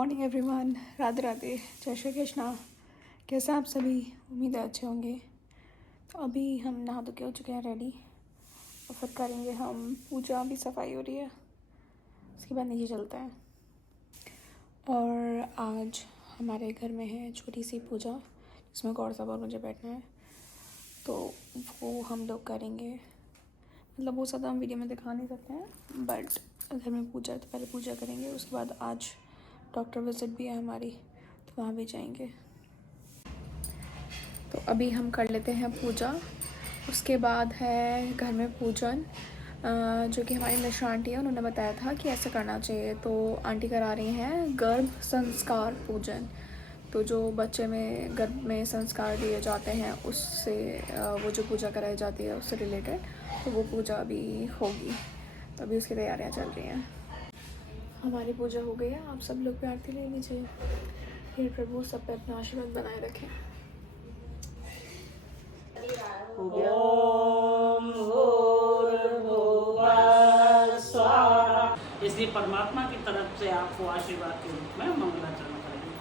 Morning everyone, Radhe Radhe, जय श्री कृष्णा। कैसे हैं आप सभी? उम्मीद है अच्छे होंगे। तो अभी हम नहा धो के हो चुके हैं रेडी, और फिर करेंगे हम पूजा। भी सफाई हो रही है, उसके बाद नीचे चलते हैं। और आज हमारे घर में है छोटी सी पूजा, जिसमें गौर साहब और मुझे बैठना है, तो वो हम लोग करेंगे। मतलब वो सब हम वीडियो में दिखा नहीं सकते हैं, बट घर में पूजा है तो पहले पूजा करेंगे। उसके बाद आज डॉक्टर विज़िट भी है हमारी, तो वहाँ भी जाएंगे। तो अभी हम कर लेते हैं पूजा। उसके बाद है घर में पूजन, जो कि हमारी मिश्रा आंटी है, उन्होंने बताया था कि ऐसे करना चाहिए। तो आंटी करा रही हैं गर्भ संस्कार पूजन। तो जो बच्चे में गर्भ में संस्कार दिए जाते हैं, उससे वो जो पूजा कराई जाती है उससे रिलेटेड, तो वो पूजा अभी होगी। तो अभी उसकी तैयारियां चल रही हैं। हमारी पूजा हो गई है, आप सब लोग भी आरती ले लीजिए। हे प्रभु सब पे अपना आशीर्वाद बनाए रखें। ओम भूर्भुवः स्वाहा। इसलिए परमात्मा की तरफ से आपको आशीर्वाद के रूप में मंगलाचरण करेंगे।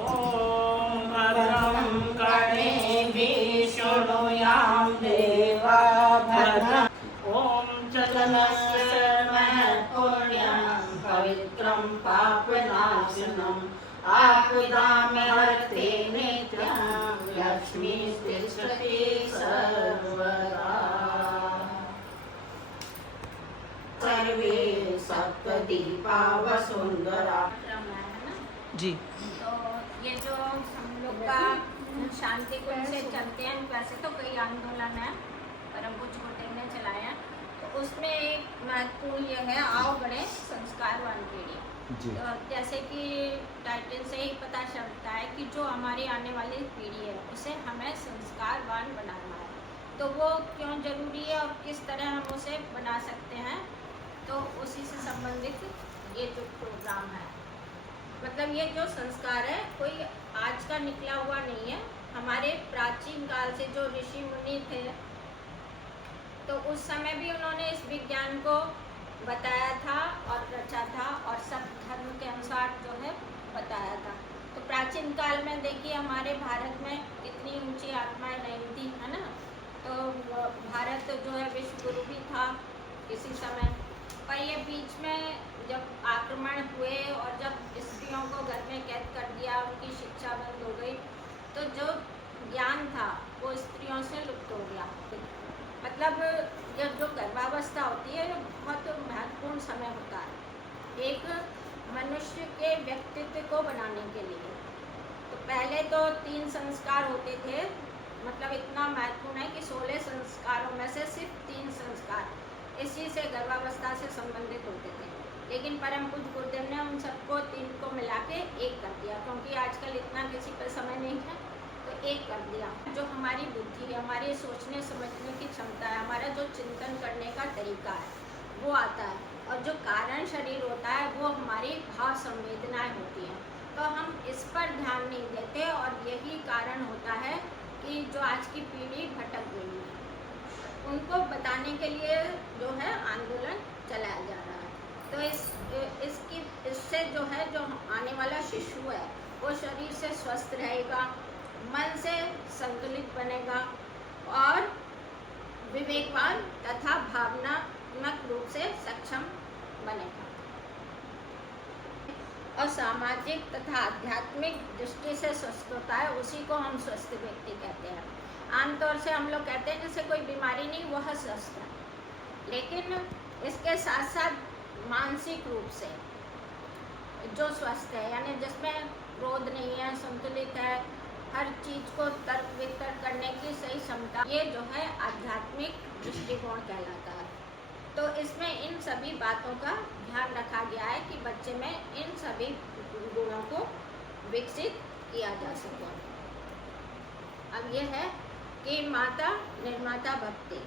ओम भद्रं कर्णेभिः शृणुयाम देवा भद्रम्। ओम पुण्यं पवित्रं पापनाशनम् आपदामहर्ते नित्यं लक्ष्मी तिष्ठति सर्वदा। सर्वे सप्तदीपा वसुंधरा। जी, तो ये जो हम लोग का शांति कुंज से चलते हैं, वैसे तो कई आंदोलन है परम पूज्य गुरुदेव ने चलाया, तो उसमें एक महत्वपूर्ण ये है आओ बढ़े संस्कारवान पीढ़ी। तो जैसे कि टाइटल से ही पता चलता है कि जो हमारी आने वाली पीढ़ी है उसे हमें संस्कारवान बनाना है। तो वो क्यों जरूरी है और किस तरह हम उसे बना सकते हैं, तो उसी से संबंधित ये जो प्रोग्राम है। मतलब ये जो संस्कार है कोई आज का निकला हुआ नहीं है। हमारे प्राचीन काल से जो ऋषि मुनि थे, तो उस समय भी उन्होंने इस विज्ञान को बताया था और रचा था, और सब धर्म के अनुसार जो है बताया था। तो प्राचीन काल में देखिए हमारे भारत में कितनी ऊंची आत्माएं नहीं थी, है ना। तो भारत जो है विश्व गुरु भी था किसी समय, पर ये बीच में जब आक्रमण हुए और जब स्त्रियों को घर में कैद कर दिया, उनकी शिक्षा बंद हो गई, तो जो ज्ञान था वो स्त्रियों से लुप्त हो गया। मतलब जब जो गर्भावस्था होती है वो बहुत महत्वपूर्ण समय होता है एक मनुष्य के व्यक्तित्व को बनाने के लिए। तो पहले तो 3 संस्कार होते थे, मतलब इतना महत्वपूर्ण है कि 16 संस्कारों में से सिर्फ 3 संस्कार इसी से गर्भावस्था से संबंधित होते थे। लेकिन परम पूज्य गुरुदेव ने उन सबको 3 को मिला के एक कर दिया, क्योंकि आजकल इतना किसी पर समय नहीं है, तो एक कर दिया। जो हमारी बुद्धि है, हमारे सोचने समझने की क्षमता है, हमारा जो चिंतन करने का तरीका है वो आता है। और जो कारण शरीर होता है वो हमारी भाव संवेदनाएं होती हैं। तो हम इस पर ध्यान नहीं देते, और यही कारण होता है कि जो आज की पीढ़ी भटक गई है। उनको बताने के लिए जो है आंदोलन चलाया जा रहा है। तो इससे जो है जो आने वाला शिशु है वो शरीर से स्वस्थ रहेगा, मन से संतुलित बनेगा और विवेकवान तथा भावनात्मक रूप से सक्षम बनेगा। और सामाजिक तथा आध्यात्मिक दृष्टि से स्वस्थ होता है, उसी को हम स्वस्थ व्यक्ति कहते हैं। आमतौर से हम लोग कहते हैं जैसे कोई बीमारी नहीं, वह स्वस्थ है। लेकिन इसके साथ साथ मानसिक रूप से जो स्वस्थ है, यानी जिसमें क्रोध नहीं है, संतुलित है, हर चीज को तर्क वितर्क करने की सही क्षमता, ये जो है आध्यात्मिक दृष्टिकोण कहलाता है। तो इसमें इन सभी बातों का ध्यान रखा गया है कि बच्चे में इन सभी गुणों को विकसित किया जा सके। अब ये है कि माता निर्माता भक्ति।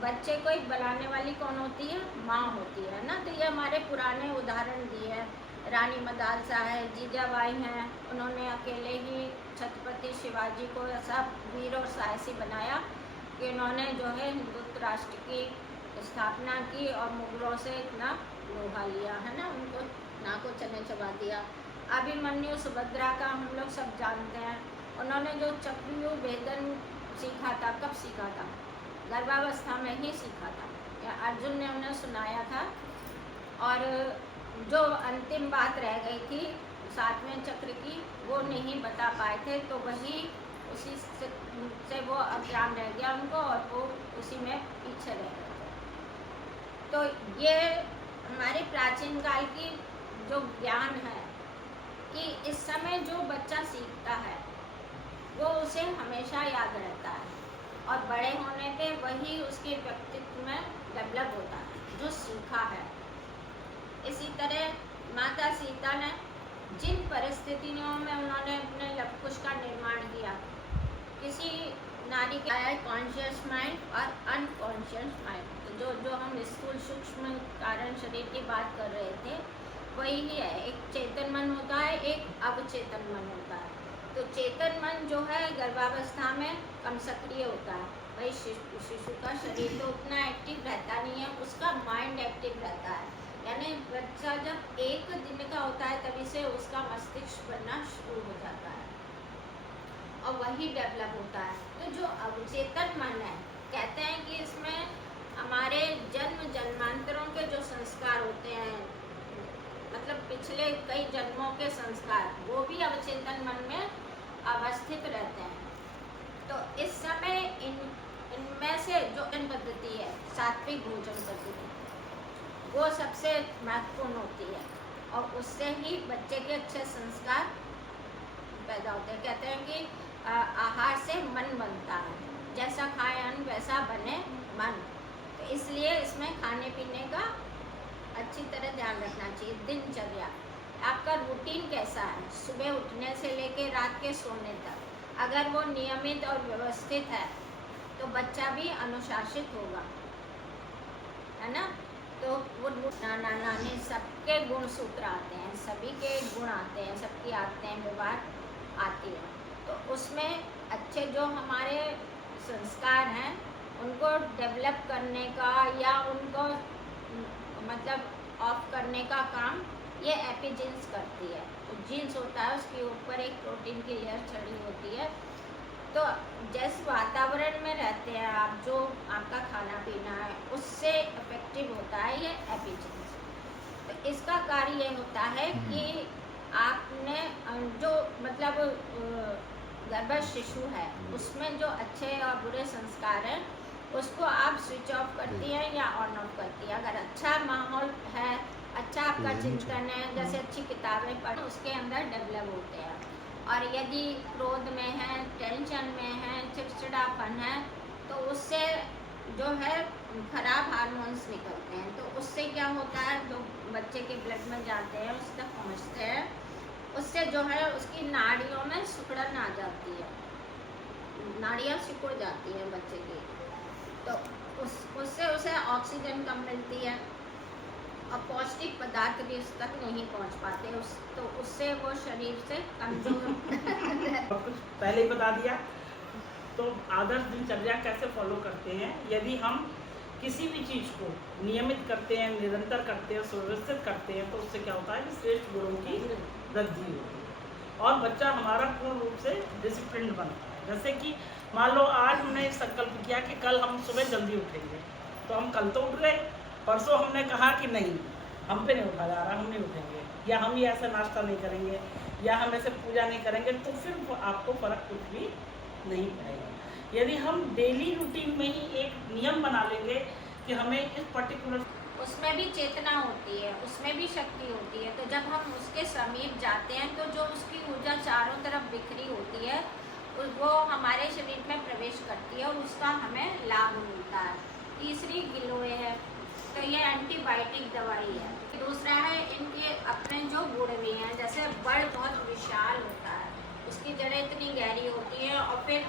बच्चे को एक बनाने वाली कौन होती है? माँ होती है ना। तो ये हमारे पुराने उदाहरण दिए हैं। रानी मदालसा है, जीजाबाई हैं, उन्होंने अकेले ही छत्रपति शिवाजी को ऐसा वीर और साहसी बनाया कि उन्होंने जो है हिंदुत्व राष्ट्र की स्थापना की और मुगलों से इतना लोहा लिया है ना, उनको नाको चने चबा दिया। अभिमन्यु सुभद्रा का हम लोग सब जानते हैं, उन्होंने जो चक्रव्यूह भेदन सीखा था, कब सीखा था? गर्भावस्था में ही सीखा था, या अर्जुन ने उन्हें सुनाया था। और जो अंतिम बात रह गई थी 7वें चक्र की, वो नहीं बता पाए थे, तो वही उसी से वो अज्ञान रह गया उनको, और वो उसी में पीछे रह गए थे। तो ये हमारे प्राचीन काल की जो ज्ञान है कि इस समय जो बच्चा सीखता है वो उसे हमेशा याद रहता है, और बड़े होने पे वही उसके व्यक्तित्व में डेवलप होता है जो सीखा है। इसी तरह माता सीता ने जिन परिस्थितियों में उन्होंने अपने लव कुश का निर्माण किया, किसी नारी के कॉन्शियस माइंड और अनकॉन्शियस माइंड, जो जो हम स्थूल सूक्ष्म कारण शरीर की बात कर रहे थे वही है। एक चेतन मन होता है, एक अवचेतन मन होता है। तो चेतन मन जो है गर्भावस्था में कम सक्रिय होता है, भाई शिशु का शरीर तो उतना एक्टिव रहता नहीं है, उसका माइंड एक्टिव रहता है। यानी बच्चा जब 1 दिन का होता है तभी से उसका मस्तिष्क बनना शुरू हो जाता है और वही डेवलप होता है। तो जो अवचेतन मन है, कहते हैं कि इसमें हमारे जन्म जन्मांतरों के जो संस्कार होते हैं, मतलब पिछले कई जन्मों के संस्कार, वो भी अवचेतन मन में अवस्थित रहते हैं। तो इस समय इनमें से जो इन पद्धति है, सात्विक भोजन पद्धति, वो सबसे महत्वपूर्ण होती है, और उससे ही बच्चे के अच्छे संस्कार पैदा होते हैं। कहते हैं कि आहार से मन बनता है, जैसा खाए अन्न वैसा बने मन। तो इसलिए इसमें खाने पीने का अच्छी तरह ध्यान रखना चाहिए। दिनचर्या, आपका रूटीन कैसा है, सुबह उठने से लेकर रात के सोने तक, अगर वो नियमित और व्यवस्थित है तो बच्चा भी अनुशासित होगा, है ना। तो वो नाना नानी सबके गुण सूत्र आते हैं, सभी के गुण आते हैं, सबकी आदतें व्यवहार आती है। तो उसमें अच्छे जो हमारे संस्कार हैं उनको डेवलप करने का या उनको मतलब ऑफ करने का काम ये एपिजीन्स करती है। तो जीन्स होता है, उसके ऊपर एक प्रोटीन की लेयर चढ़ी होती है। तो जिस वातावरण में रहते हैं आप, जो आपका खाना पीना है उससे इफेक्टिव होता है ये एपिजीन्स। तो इसका कार्य ये होता है कि आपने जो मतलब गर्भस्थ शिशु है उसमें जो अच्छे और बुरे संस्कार हैं उसको आप स्विच ऑफ करती हैं या ऑन ऑफ करती हैं। अगर अच्छा माहौल है, अच्छा आपका चिंतन है, जैसे अच्छी किताबें पढ़, उसके अंदर डेवलप होते हैं। और यदि क्रोध में है, टेंशन में है, चिड़चिड़ापन है, तो उससे जो है खराब हार्मोन्स निकलते हैं। तो उससे क्या होता है, जो बच्चे के ब्लड में जाते हैं उस तक पहुँचते हैं, उससे जो है उसकी नाड़ियों में सिकुड़न आ जाती है, नाड़ियाँ सिकुड़ जाती हैं बच्चे की। तो उससे उसे ऑक्सीजन कम मिलती है और पौष्टिक पदार्थ भी उस तक नहीं पहुंच पाते, तो उससे वो शरीर से कमजोर कुछ पहले ही बता दिया। तो आदर्श दिनचर्या कैसे फॉलो करते हैं, यदि हम किसी भी चीज़ को नियमित करते हैं, निरंतर करते हैं, सुव्यवस्थित करते हैं, तो उससे क्या होता है कि श्रेष्ठ गुणों की वृद्धि होती है और बच्चा हमारा पूर्ण रूप से डिसिप्लिन बनता है। जैसे कि मान लो आज हमने संकल्प किया कि कल हम सुबह जल्दी उठेंगे, तो हम कल तो उठ गए, परसों हमने कहा कि नहीं, हम पे नहीं उठा जा रहा, हम नहीं उठेंगे, या हम ये ऐसा नाश्ता नहीं करेंगे, या हम ऐसे पूजा नहीं करेंगे, तो फिर आपको फर्क कुछ भी नहीं पड़ेगा। यदि हम डेली रूटीन में ही एक नियम बना लेंगे कि हमें इस पर्टिकुलर, उसमें भी चेतना होती है, उसमें भी शक्ति होती है। तो जब हम उसके समीप जाते हैं तो जो उसकी ऊर्जा चारों तरफ बिखरी होती है वो हमारे शरीर में प्रवेश करती है और उसका हमें लाभ मिलता है। तीसरी गिलोय है, तो ये एंटीबायोटिक दवाई है। दूसरा है इनके अपने जो गुण भी हैं, जैसे बड़ बहुत विशाल होता है, उसकी जड़ें इतनी गहरी होती हैं और फिर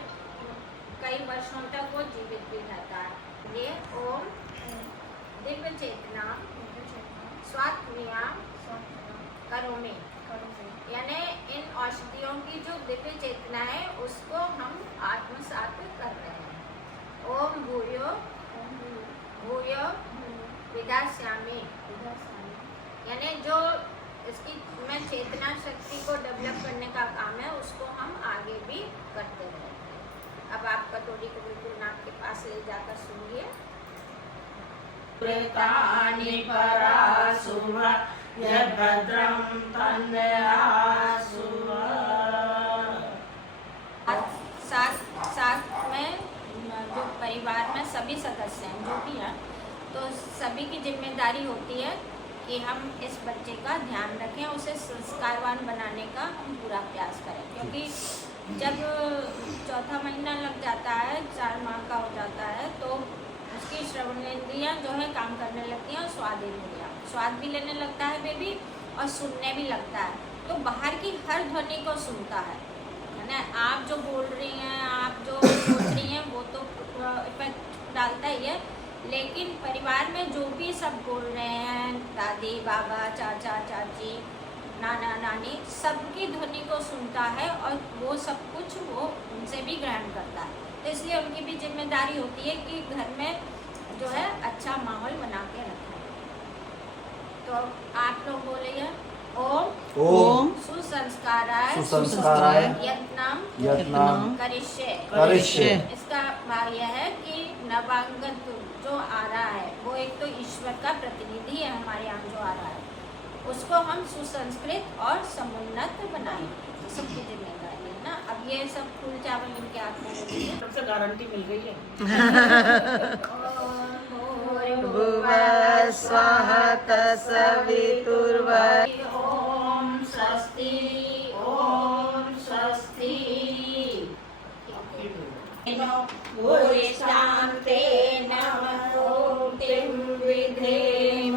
कई वर्षों तक वो जीवित भी रहता है। ये ओम दिव्य चेतना स्वात्मिया करोमि, यानी इन औषधियों की जो दिव्य चेतना है उसको हम आत्मसात कर रहे हैं। ओम भूयो भूयो विद्याश्यामी, यानी जो इसकी में चेतना शक्ति को डेवलप करने का काम है उसको हम आगे भी करते रहे। अब आप कटोरी को बिल्कुल नाक के पास ले जाकर सुनिए। प्रेतानि परासुव यद्भद्रं तन्नयासुव। साथ में जो परिवार में सभी सदस्य हैं जो भी हैं, तो सभी की जिम्मेदारी होती है कि हम इस बच्चे का ध्यान रखें, उसे संस्कारवान बनाने का हम पूरा प्रयास करें, क्योंकि जब चौथा महीना लग जाता है, 4 माह का हो जाता है, तो उसकी श्रवणेंद्रियाँ जो है काम करने लगती हैं और स्वाद भी लेने लगता है बेबी और सुनने भी लगता है। तो बाहर की हर ध्वनि को सुनता है ना। आप जो बोल रही हैं, आप जो सोच रही हैं, वो तो इफेक्ट डालता ही है, लेकिन परिवार में जो भी सब बोल रहे हैं, दादी बाबा चाचा चाची नाना नानी, सबकी ध्वनि को सुनता है और वो सब कुछ वो उनसे भी ग्रहण करता है। तो इसलिए उनकी भी जिम्मेदारी होती है कि घर में जो है अच्छा माहौल बना के रखें। तो आप लोग बोलिए ओम ओम सुसंस्काराय यत्नम करिष्ये। इसका भाव यह है कि नवांगत जो आ रहा है वो एक तो ईश्वर का प्रतिनिधि है, हमारे यहाँ जो आ रहा है उसको हम सुसंस्कृत और समुन्नत बनाएं। सबकी जिम्मेदारी है ना। अब ये सब फूल चावल इनके हाथ में होती है, सबसे गारंटी मिल गई है। भुवः स्वः तत्सवितुर्वरेण्यम्। ओम स्वस्ति, ओम स्वस्ति। शांते नमोतिं विधेम।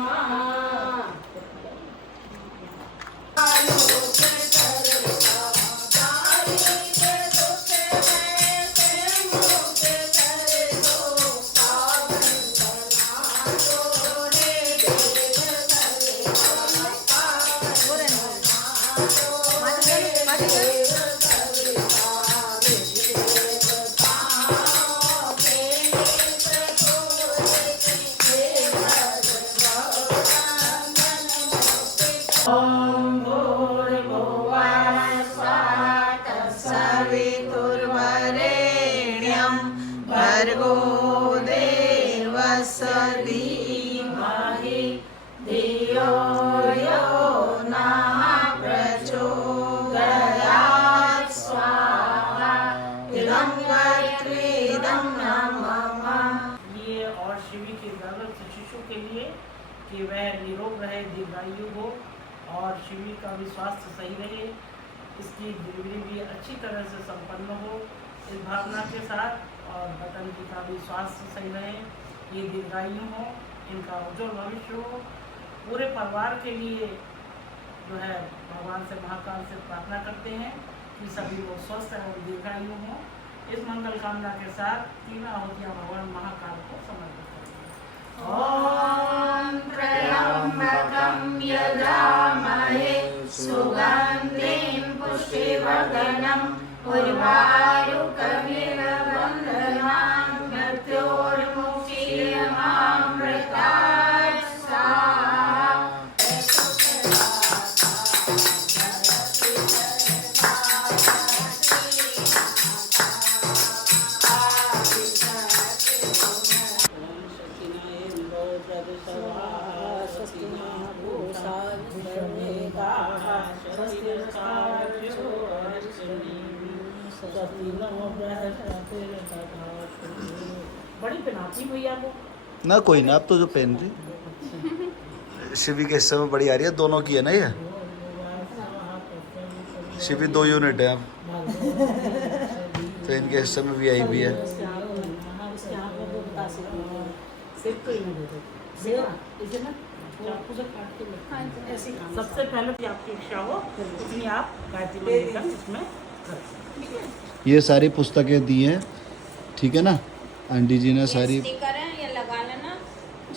सवितुर्वरेण्यं भर्गो देवस्य धीमहि धियो यो नः प्रचोदयात्। स्वाहा। इदं गायत्रीदं नमः। ये और शिवी के गर्भ शिशु के लिए कि वह निरोग रहे, दीर्घायु हो और शिवी का भी स्वास्थ्य सही रहे, इसकी डिलीवरी भी अच्छी तरह से संपन्न हो, इस भावना के साथ, और बटन जी का भी स्वास्थ्य सही रहे, ये दीर्घायु हो, इनका उज्जवल भविष्य हो। पूरे परिवार के लिए जो है भगवान से महाकाल से प्रार्थना करते हैं कि सभी लोग स्वस्थ और दीर्घायु हों। इस मंगल कामना के साथ 3 आहुतियाँ भगवान महाकाल को समर्पित करते हैं। ओम त्र्यंबकं यजामहे सुगंधिं पुष्टिवर्धनम् उर्वारुकमिव बन्धनान् मृत्योर्मुक्षीयमामृतात्। स्वाहा। बड़ी पिनाती भैया को ना कोई ना, अब तो जो पहन रही शिवी के हिस्से में बड़ी आ रही है, दोनों की है ना ये। शिवी 2 यूनिट है अब, तो इनके हिस्से में VIP है। सबसे पहले तो आपकी इच्छा हो उतनी आप गायत्री मंत्र का इसमें करें। ये सारी पुस्तकें दी हैं, ठीक है ना। आंटी जी ने सारी स्टिकर है, ये लगा लेना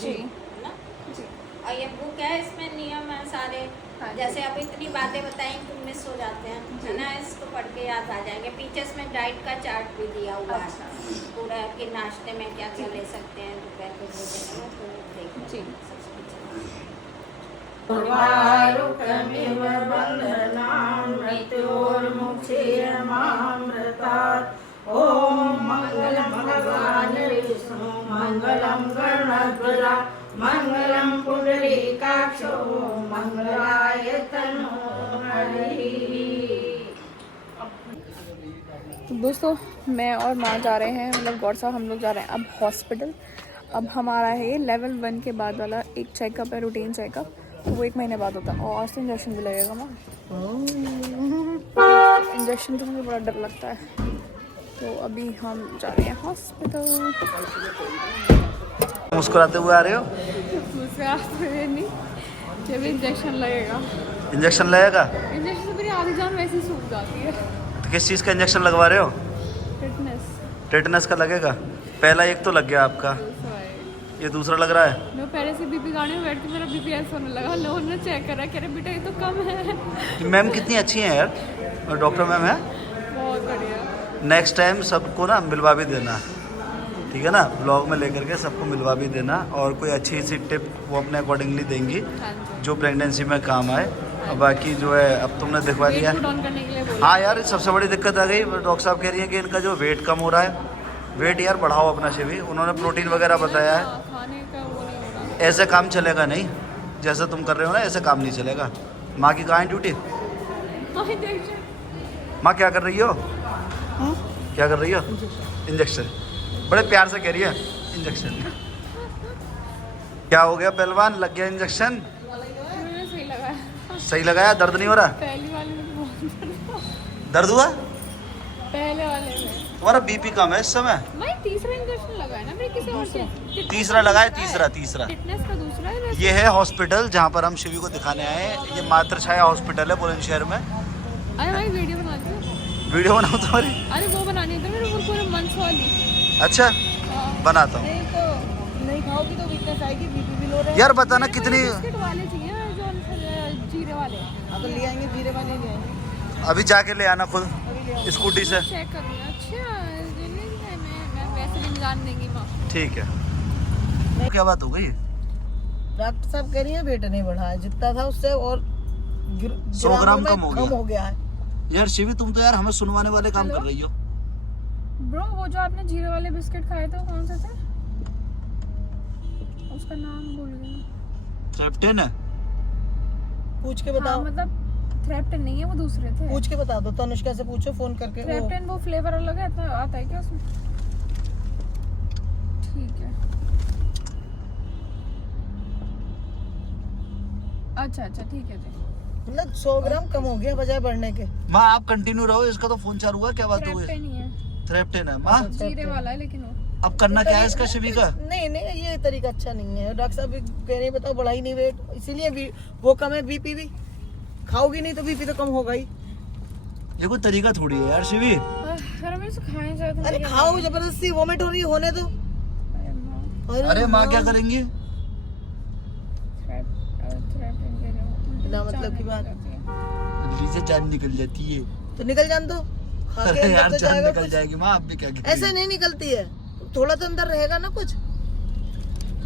जी है ना। जी। और ये बुक है, इसमें नियम है सारे। जैसे अब इतनी बातें बताएं तो मिस हो जाते हैं, है ना। इसको पढ़ के याद आ जाएंगे। पीछे इसमें डाइट का चार्ट भी दिया हुआ है पूरा, कि नाश्ते में क्या क्या ले सकते हैं, दोपहर के भोजन में, तो देखो जी। सबसे वारुकमिव बन्धनान् मृत्योर्मुक्षीयमामृतात्। ॐ मङ्गलं भगवान् विष्णु मङ्गलं गरुडध्वजा मङ्गलं पुण्डरीकाक्षो मङ्गलाय तनो हरिः। दोस्तों मैं और माँ जा रहे हैं, मतलब गौर साहब हम लोग जा रहे हैं अब हॉस्पिटल। अब हमारा है ये लेवल 1 के बाद वाला एक चेकअप है, रूटीन चेकअप, तो वो 1 महीने बाद होता है। और आज तो इंजेक्शन भी लगेगा माँ। इंजेक्शन तो मुझे बड़ा डर लगता है। तो अभी हम जा रहे हैं हॉस्पिटल। मुस्कुराते हुए आ रहे हो? मुझसे नहीं, जब इंजेक्शन लगेगा। इंजेक्शन लगेगा? इंजेक्शन से मेरी आधी जान वैसे ही सूख जाती है। तो किस चीज़ का इंजेक्शन लगवा रहे हो? टेटनस का लगेगा। पहला एक तो लग गया आपका, ये दूसरा लग रहा है। मैं पहले से बीपी गाड़ी में बैठ के मेरा बीपी ऐसा होने लगा। लोगों ने चेक करा, कह रहे बेटा ये तो कम है। मैम कितनी अच्छी हैं यार, और डॉक्टर मैम है। बहुत बढ़िया। नेक्स्ट टाइम सबको ना मिलवा भी देना, ठीक है ना, ब्लॉग में लेकर के सबको मिलवा भी देना। और कोई अच्छी सी टिप वो अपने अकॉर्डिंगली देंगी जो प्रेगनेंसी में काम आए। और बाकी जो है अब तुमने दिखवा दिया। हाँ यार सबसे बड़ी दिक्कत आ गई, डॉक्टर साहब कह रही हैं कि इनका जो वेट कम हो रहा है, वेट यार बढ़ाओ अपना शिवी। उन्होंने प्रोटीन वगैरह बताया है। ऐसे काम चलेगा नहीं, जैसे तुम कर रहे हो ना ऐसे काम नहीं चलेगा। माँ की कहाँ है ड्यूटी? माँ क्या कर रही हो? क्या कर रही हो? इंजेक्शन। बड़े प्यार से कह रही है इंजेक्शन। क्या हो गया पहलवान, लग गया इंजेक्शन? सही लगाया। सही लगाया? दर्द नहीं हो रहा? पहली वाले में बहुत दर्द हुआ? पहले वाले में। तुम्हारा बीपी कम है इस समय? भाई तीसरा इंजेक्शन लगाया ना मेरे किसी और से। तीसरा लगाया? तीसरा फिटनेस का दूसरा है। ये है हॉस्पिटल जहाँ पर हम शिवी को दिखाने आए हैं। ये मातृछाया हॉस्पिटल है बुलंदशहर में। अरे भाई वीडियो बनाते हो? वीडियो बनाओ तुम्हारी? अरे वो बनानी होती है मेरे पूरे मंच वाली। अच्छा बनाता हूँ। नहीं खाओगी तो वीकनेस आएगी, बीपी भी लो रहे। यार बताना कितनी। बिस्किट वाले चाहिए जो जीरे वाले। अब ले आएंगे, जीरे वाले ले आएंगे। अभी जाके ले आना खुद स्कूटी से। चेक करूँगा। अच्छा मैं वैसे नहीं जान देंगी माँ। ठीक है। क्या बात हो गई? डॉक्टर साहब कह रही है वेट नहीं बढ़ा है, जितना था उससे और 100 ग्राम कम हो गया है। यार शिवी तुम तो यार हमें सुनवाने वाले काम कर रही हो। ब्रो वो जो आपने जीरे वाले बिस्किट खाए थे कौन से थे? उसका नाम भूल गई। ट्रेप्टेन है? पूछ के बताओ। हाँ, मतलब थ्रेप्टन नहीं है, वो दूसरे थे। पूछ के बता दो, तनुष्का से पूछो फोन करके। थ्रेप्टन वो फ्लेवर अलग है, तो आता है क्या उसमें? ठीक है। अच्छा ठीक है। मतलब 100 ग्राम कम हो गया बजाय बढ़ने के। माँ आप कंटिन्यू रहो, इसका तो फोन चालू हुआ। क्या बात हो गई? थ्रेप्टन ही है। थ्रेप्टेन है माँ? जीरे वाला है लेकिन वो। अब करना क्या है इसका शिवी का? नहीं ये तरीका अच्छा नहीं है। डॉक्टर साहब कह रहे बताओ बढ़ा ही नहीं वेट, इसीलिए वो कम है। बीपी भी खाओगी नहीं तो बीपी तो कम होगा ही। ये कोई तरीका थोड़ी है यार शिवी। अरे मेरे से खाएं जाए तो। अरे खाओ जबरदस्ती, वोमिट हो रही है, होने दो। अरे माँ क्या करेंगी? ना मतलब की बात से जान निकल जाती है तो निकल जान दो। खा के अरे अंदर यार तो जान जाएगा निकल कुछ। जाएगी माँ, आप भी क्या करेंगी? ऐसे नहीं निकलती है, थोड़ा तो अंदर रहेगा ना कुछ।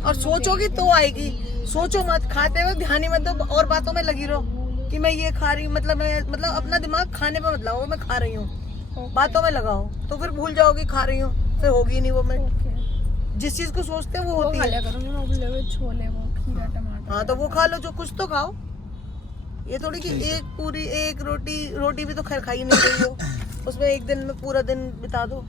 और सोचोगी तो आएगी। सोचो मत, खाते हुए ध्यान ही मत दो और बातों में लगी रहो कि मैं ये खा रही हूँ। मतलब अपना दिमाग खाने पे मत लगाओ मैं खा रही हूँ, बातों में लगाओ तो फिर भूल जाओगी खा रही हूँ, फिर होगी नहीं वो। मैं जिस चीज को सोचते हैं वो होती है। छोले वो खीरा टमाटर। हाँ तो वो खा लो, जो कुछ तो खाओ। ये थोड़ी कि एक रोटी भी तो खैर खाई नहीं रही हो, उसमें एक दिन में पूरा दिन बिता दो।